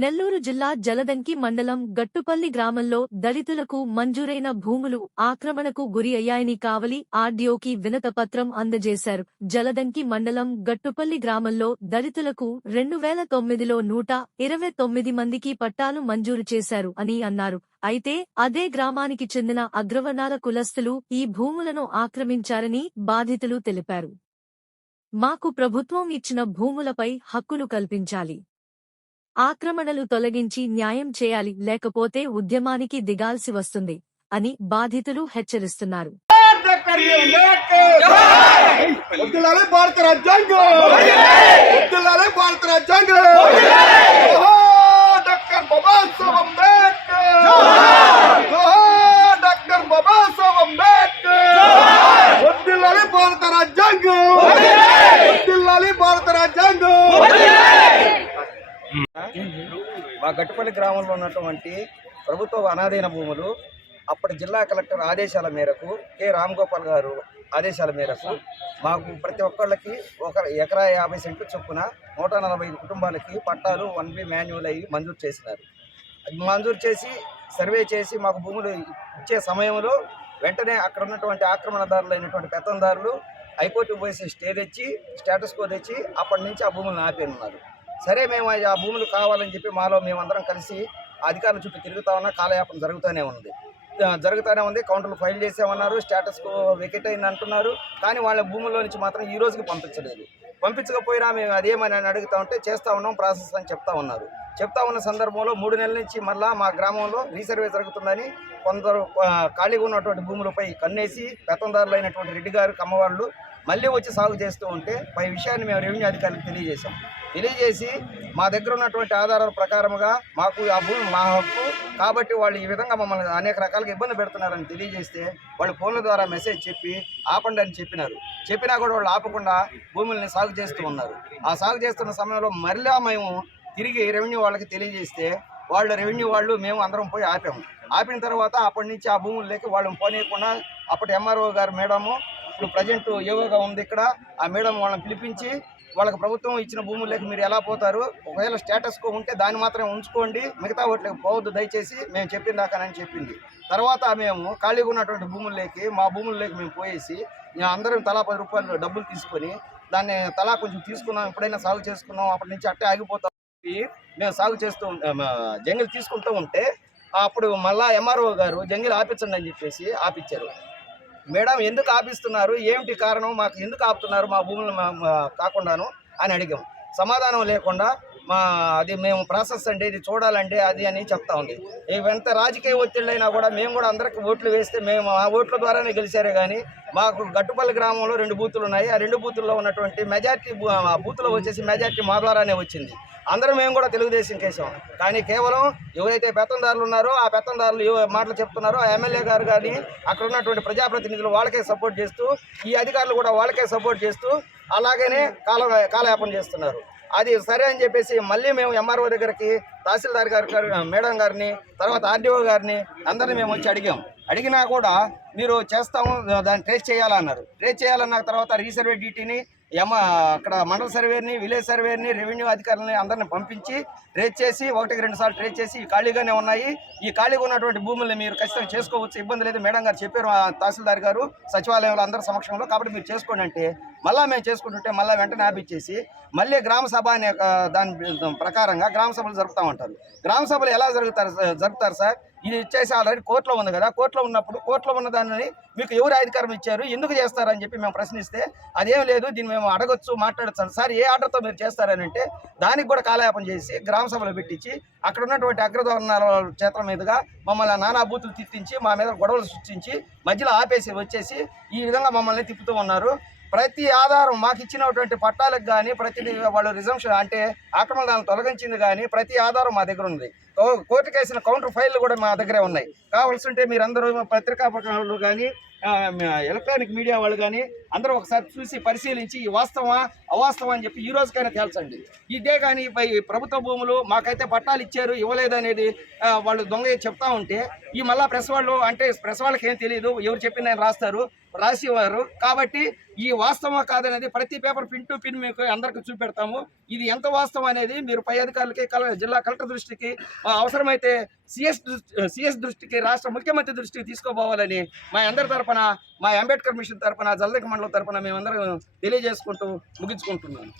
నెల్లూరు జిల్లా జలదంకి మండలం గట్టుపల్లి గ్రామంలో దళితులకు మంజూరైన భూములు ఆక్రమణకు గురి అయ్యాయని కావలి ఆర్డీఓకి వినతపత్రం అందజేశారు. జలదంకి మండలం గట్టుపల్లి గ్రామంలో దళితులకు 2009లో 129 మందికి పట్టాలు మంజూరు చేశారు అని అన్నారు. అయితే అదే గ్రామానికి చెందిన అగ్రవర్ణాల కులస్తులు ఈ భూములను ఆక్రమించారని బాధితులు తెలిపారు. మాకు ప్రభుత్వం ఇచ్చిన భూములపై హక్కులు కల్పించాలి, ఆక్రమణలు తొలగించి న్యాయం చేయాలి, లేకపోతే ఉద్యమానికి దిగాల్సి వస్తుంది అని బాధితులు హెచ్చరిస్తున్నారు. మా గట్టుపల్లి గ్రామంలో ఉన్నటువంటి ప్రభుత్వ అనాధీన భూములు అప్పటి జిల్లా కలెక్టర్ ఆదేశాల మేరకు కె రామ్గోపాల్ గారు ఆదేశాల మేరకు మాకు ప్రతి ఒక్కళ్ళకి 1 ఎకరా 50 సెంట్లు చొప్పున 145 కుటుంబాలకి పట్టాలు 1B మాన్యువల్ అయ్యి మంజూరు చేసినారు. మంజూరు చేసి సర్వే చేసి మాకు భూములు ఇచ్చే సమయంలో వెంటనే అక్కడ ఉన్నటువంటి ఆక్రమణదారులు అయినటువంటి పెత్తందారులు హైకోర్టుకు పోయి స్టే తెచ్చి స్టేటస్ కో తెచ్చి అప్పటి నుంచి ఆ భూములను ఆపేస్తున్నారు. సరే మేము ఆ భూములు కావాలని చెప్పి మాలో మేమందరం కలిసి అధికారుల చుట్టూ తిరుగుతా ఉన్నా కాలయాపన జరుగుతూనే ఉంది. కౌంటర్లు ఫైల్ చేసామన్నారు, స్టేటస్కు వెకెట్ అయింది అంటున్నారు. కానీ వాళ్ళ భూముల్లో నుంచి మాత్రం ఈ రోజుకి పంపించలేదు. పంపించకపోయినా మేము అదేమని అడుగుతా ఉంటే చేస్తూ ఉన్నాం ప్రాసెస్ అని చెప్తా ఉన్నారు. చెప్తా ఉన్న సందర్భంలో 3 నెలల నుంచి మళ్ళా మా గ్రామంలో రీసర్వే జరుగుతుందని కొందరు ఖాళీగా ఉన్నటువంటి భూములపై కన్నేసి పెత్తందారులు అయినటువంటి రెడ్డి గారు కమ్మవాళ్ళు మళ్ళీ వచ్చి సాగు చేస్తూ ఉంటే పై విషయాన్ని మేము రెవెన్యూ అధికారులకు తెలియజేసి మా దగ్గర ఉన్నటువంటి ఆధారాల ప్రకారముగా మాకు ఆ భూమి మా హక్కు కాబట్టి వాళ్ళు ఈ విధంగా మమ్మల్ని అనేక రకాలుగా ఇబ్బంది పెడుతున్నారని తెలియజేస్తే వాళ్ళు ఫోన్ల ద్వారా మెసేజ్ చెప్పి ఆపండి అని చెప్పినా కూడా వాళ్ళు ఆపకుండా భూముల్ని సాగు చేస్తూ ఉన్నారు. ఆ సాగు చేస్తున్న సమయంలో మరలా మేము తిరిగి రెవెన్యూ వాళ్ళకి తెలియజేస్తే రెవెన్యూ వాళ్ళు మేము అందరం పోయి ఆపాము. ఆపిన తర్వాత అప్పటి నుంచి ఆ భూముల్లోకి వాళ్ళని పోనీయకుండా అప్పటి ఎంఆర్ఓ గారు మేడము ఇప్పుడు ప్రజెంట్ ఏవోగా ఉంది ఇక్కడ ఆ మేడం వాళ్ళని పిలిపించి వాళ్ళకి ప్రభుత్వం ఇచ్చిన భూముల్లోకి మీరు ఎలా పోతారు, ఒకవేళ స్టేటస్ కో ఉంటే దాన్ని మాత్రమే ఉంచుకోండి, మిగతా వాటికి పోవద్దు దయచేసి మేము చెప్పిన దాకానని చెప్పింది. తర్వాత మేము ఖాళీగా ఉన్నటువంటి భూముల్లోకి మా భూముల్లోకి మేము పోయేసి అందరం తలా 10 రూపాయలు డబ్బులు తీసుకొని దాన్ని తలా కొంచెం తీసుకున్నాం, ఎప్పుడైనా సాగు చేసుకున్నాం, అప్పటి నుంచి అట్టే ఆగిపోతాం. మేము సాగు చేస్తూ జంగిల్ తీసుకుంటూ ఉంటే అప్పుడు మళ్ళా ఎంఆర్ఓ గారు జంగిల్ ఆపించండి అని చెప్పేసి ఆపించారు. మేడం ఎందుకు ఆపిస్తున్నారు, ఏమిటి కారణం, మాకు ఎందుకు ఆపుతున్నారు మా భూములు కాకుండాను అని అడిగాం. సమాధానం లేకుండా అది మేము ప్రాసెస్ అండి, ఇది చూడాలండి అది అని చెప్తా ఉంది. ఎంత రాజకీయ ఒత్తిళ్ళైనా కూడా మేము కూడా అందరికీ ఓట్లు వేస్తే మేము ఆ ఓట్ల ద్వారానే గెలిచారే కానీ మాకు గట్టుపల్లి గ్రామంలో 2 బూతులు ఉన్నాయి. ఆ 2 బూతుల్లో ఉన్నటువంటి మెజార్టీ బూతులో వచ్చేసి మెజార్టీ మా ద్వారానే వచ్చింది. అందరం మేము కూడా తెలుగుదేశం కేసాం. కానీ కేవలం ఎవరైతే పెత్తందారులు ఉన్నారో ఆ పెత్తందారులు మాటలు చెప్తున్నారో ఆ ఎమ్మెల్యే గారు కానీ అక్కడ ఉన్నటువంటి ప్రజాప్రతినిధులు వాళ్ళకే సపోర్ట్ చేస్తూ ఈ అధికారులు కూడా వాళ్ళకే సపోర్ట్ చేస్తూ అలాగనే కాలయాపన చేస్తున్నారు. అది సరే అని చెప్పేసి మళ్ళీ మేము ఎంఆర్ఓ దగ్గరికి తహసీల్దార్ గారు మేడం గారిని తర్వాత ఆర్డీఓ గారిని అందరినీ మేము వచ్చి అడిగినా కూడా మీరు చేస్తాము దాన్ని ట్రేస్ చేయాలన్నారు. ట్రేస్ చేయాలన్న తర్వాత రీసర్వే డ్యూటీని అక్కడ మండల సర్వేని విలేజ్ సర్వేని రెవెన్యూ అధికారులని అందరిని పంపించి ట్రేస్ చేసి 1-2 సార్లు ట్రేస్ చేసి ఖాళీగానే ఉన్నాయి, ఈ ఖాళీగా ఉన్నటువంటి భూముల్ని మీరు ఖచ్చితంగా చేసుకోవచ్చు, ఇబ్బంది లేదు, మేడం గారు చెప్పారు తహసీల్దార్ గారు సచివాలయంలో అందరి సమక్షంలో, కాబట్టి మీరు చేసుకోండి అంటే మళ్ళీ మేము చేసుకుంటుంటే మళ్ళీ వెంటనే ఆపిచ్చేసి మళ్ళీ గ్రామ సభ అనే దాని ప్రకారంగా గ్రామ సభలు జరుపుతూ ఉంటారు. గ్రామ సభలు ఎలా జరుపుతారు సార్, ఇది ఇచ్చేసి ఆల్రెడీ కోర్టులో ఉంది కదా, కోర్టులో ఉన్నప్పుడు కోర్టులో ఉన్న దానిని మీకు ఎవరు అధికారం ఇచ్చారు, ఎందుకు చేస్తారని చెప్పి మేము ప్రశ్నిస్తే అదేం లేదు దీన్ని మేము అడగొచ్చు మాట్లాడచ్చు సార్, ఏ ఆర్డర్తో మీరు చేస్తారని అంటే దానికి కూడా కాలయాపన చేసి గ్రామ సభలు పెట్టించి అక్కడ ఉన్నటువంటి అగ్రవర్ణాల చేతుల మీదుగా మమ్మల్ని నానా బూతులు తిట్టించి మా మీద గొడవలు సృష్టించి మధ్యలో ఆపేసి వచ్చేసి ఈ విధంగా మమ్మల్ని తిప్పుతూ ఉన్నారు. ప్రతి ఆధారం మాకు ఇచ్చినటువంటి పట్టాలకు కానీ ప్రతి వాళ్ళు రిజంప్షన్ అంటే ఆక్రమణలను తొలగించింది కానీ ప్రతి ఆధారం మా దగ్గర ఉంది. కోర్టుకు వేసిన కౌంటర్ ఫైళ్ళు కూడా మా దగ్గరే ఉన్నాయి. కావాల్సి ఉంటే మీరందరూ పత్రికా ప్రకటనలు కానీ ఎలక్ట్రానిక్ మీడియా వాళ్ళు కానీ అందరూ ఒకసారి చూసి పరిశీలించి ఈ వాస్తవమా అవాస్తవం అని చెప్పి ఈ రోజుకైనా తేల్చండి. ఇదే కానీ ప్రభుత్వ భూములు మాకైతే పట్టాలు ఇచ్చారు ఇవ్వలేదు అనేది వాళ్ళు దొంగ చెప్తా ఉంటే ఈ మళ్ళీ ప్రెస్ వాళ్ళు అంటే ప్రెస్ వాళ్ళకి ఏం తెలియదు, ఎవరు చెప్పిందని రాస్తారు. రాసేవారు. కాబట్టి ఈ వాస్తవం కాదనేది ప్రతి పేపర్ పిన్ టు పిన్ మీకు అందరికీ చూపెడతాము. ఇది ఎంత వాస్తవం అనేది మీరు పై అధికారులకి జిల్లా కలెక్టర్ దృష్టికి, అవసరమైతే సిఎస్ దృష్టికి, రాష్ట్ర ముఖ్యమంత్రి దృష్టికి తీసుకోపోవాలని మా అందరి తరపున, మా అంబేద్కర్ మిషన్ తరపున, జలదంకి మండలం తరపున మేమందరం తెలియజేసుకుంటూ ముగించుకుంటున్నాను.